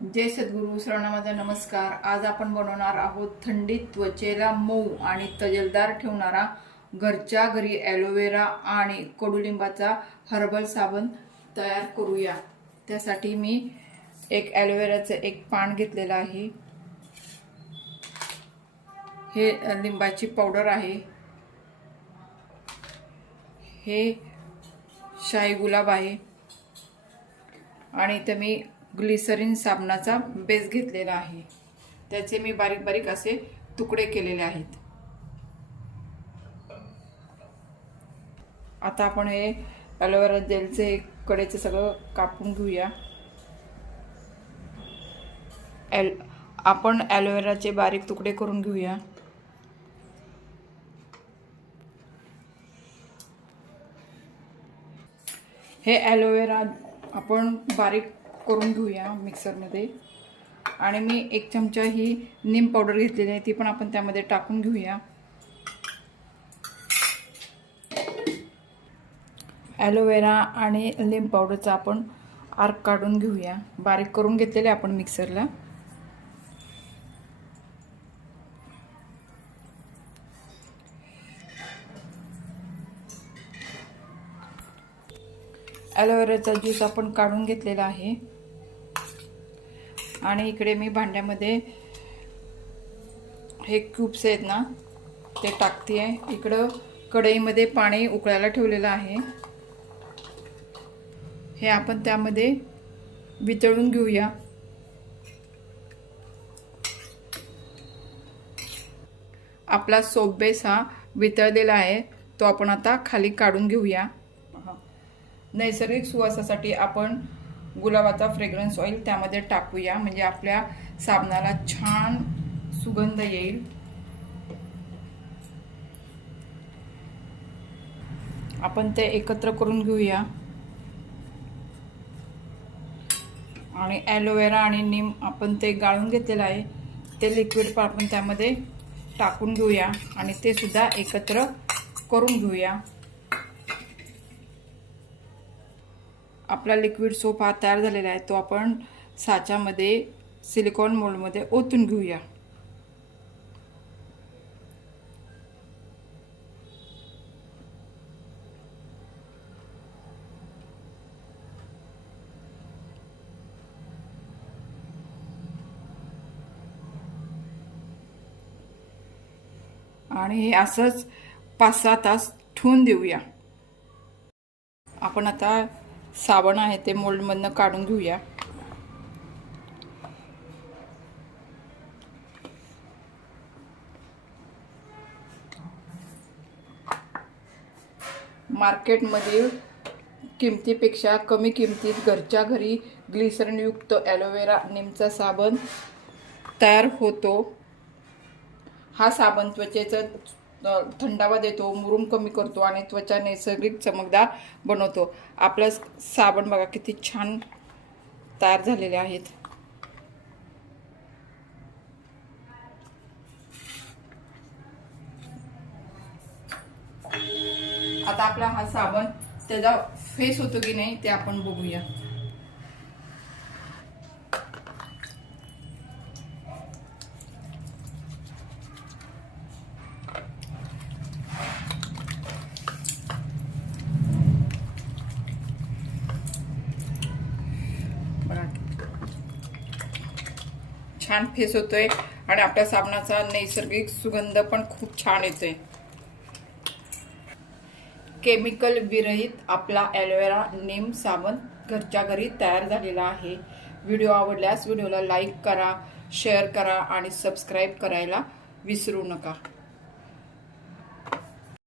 जय सद्गुरू सर्वांना माझा नमस्कार. आज आपण बनवणार आहोत थंडीत त्वचेला मऊ आणि तजेलदार ठेवणारा घरच्या घरी ॲलोवेरा आणि कडुलिंबाचा हर्बल साबण तयार करूया. त्यासाठी मी एक ॲलोवेराचं एक पान घेतलेलं आहे. हे लिंबाची पावडर आहे. हे शाही गुलाब आहे. आणि इथं मी ग्लिसरीन साबणाचा बेस घेतलेला आहे. त्याचे मी बारीक बारीक असे तुकडे केलेले आहेत. आता आपण हे ॲलोवेरा जेलचे कडेचं सगळं कापून घेऊया. ॲल आपण ॲलोवेराचे बारीक तुकडे करून घेऊया. हे ॲलोवेरा आपण बारीक करून घेऊया मिक्सरमध्ये. आणि मी एक चमचा ही नीम पावडर घेतलेली आहे ती पण आपण त्यामध्ये टाकून घेऊया. ॲलोवेरा आणि लिंब पावडरचा आपण आर्क काढून घेऊया. बारीक करून घेतलेले आपण मिक्सरला. ॲलोवेराचा ज्यूस आपण काढून घेतलेला आहे. आणि इकडे मी भांड्यामध्ये हे क्यूब्स आहेत ना ते टाकते आहे इकडं कढईमध्ये पाणी उकळायला ठेवलेलं आहे. हे आपण त्यामध्ये वितळून घेऊया. आपला सोप बेस हा वितळलेला आहे तो आपण आता खाली काढून घेऊया. नैसर्गिक सुवासासाठी आपण गुलाबाचा फ्रेग्रन्स ऑइल त्यामध्ये टाकूया. म्हणजे आपल्या साबणाला छान सुगंध येईल. आपण ते एकत्र करून घेऊया. आणि ॲलोवेरा आणि नीम आपण ते गाळून घेतलेलं आहे. ते लिक्विड पण आपण त्यामध्ये टाकून घेऊया. आणि ते सुद्धा एकत्र करून घेऊया. आपला लिक्विड सोप हा तयार झालेला आहे तो आपण साच्यामध्ये सिलिकॉन मोल्डमध्ये ओतून घेऊया. आणि हे असंच पाच सहा तास ठेवून देऊया. आपण आता साबण आहे ते मोल्डमधनं काढून घेऊया. मार्केटमधील किमतीपेक्षा कमी किमतीत घरच्या घरी ग्लिसरनयुक्त ॲलोवेरा निमचा साबण तयार होतो. हा साबण त्वचेचं थंडावा देतो मुरूम कमी करतो आणि त्वचा नैसर्गिक चमकदार बनवतो. आपलं साबण बघा किती छान तयार झालेले आहेत. आता आपला हा साबण त्याचा फेस होतो की नाही ते आपण बघूया बघा छान फेस होतोय आणि आपल्या साबणाचा नैसर्गिक सुगंध पण खूप छान येतोय. केमिकल विरहित आपला ॲलोवेरा नेम साबण घरच्या घरी तयार झालेला आहे. व्हिडिओ आवडल्यास व्हिडिओला लाईक करा शेअर करा आणि सबस्क्राईब करायला विसरू नका.